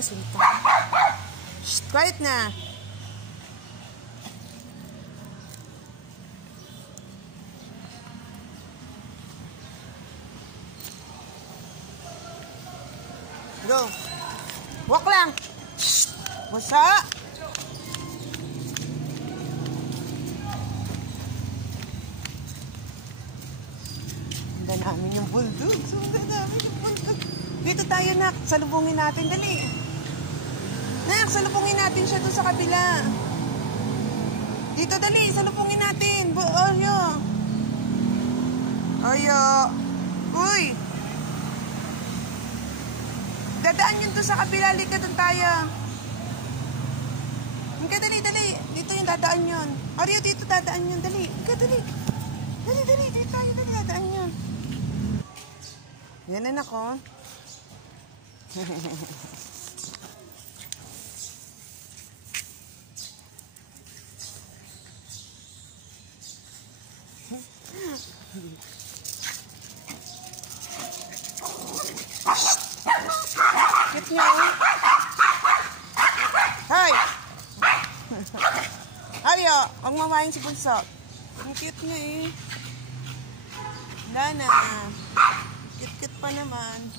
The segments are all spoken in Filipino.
ka salita. Shh, quiet na. Go. Walk lang. Shh. Basa. Sundan namin yung bulldog. Sundan namin yung bulldog. Dito tayo, nak. Salubungin natin. Dali. Nak, salubungin natin siya doon sa kabila. Dito, dali. Salubungin natin. Oryo. Oryo. Uy. Dadaan yun doon sa kabila. Lika doon tayo. Ika, dali, dali. Dito yung dadaan yun. Oreo, dito dadaan yun. Dali. Ika, dali. Dali, dali. Dito tayo. Dali, dadaan yun. Yan na ako. Cute niya, eh. Hoy! Ayo, huwag mamayin si Bunso. Ang cute niya, eh. Wala na. Cute-cute pa naman.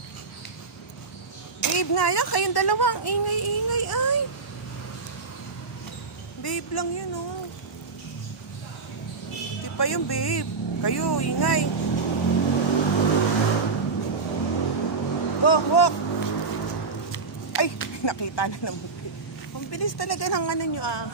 Babe nga yan, kayong dalawang ingay-ingay, ay. Babe lang yun, oh. Hindi pa yung babe. Kayo, ingay. Go, walk. Ay, nakita na naman. Ang bilis talaga ng ano nyo, ah.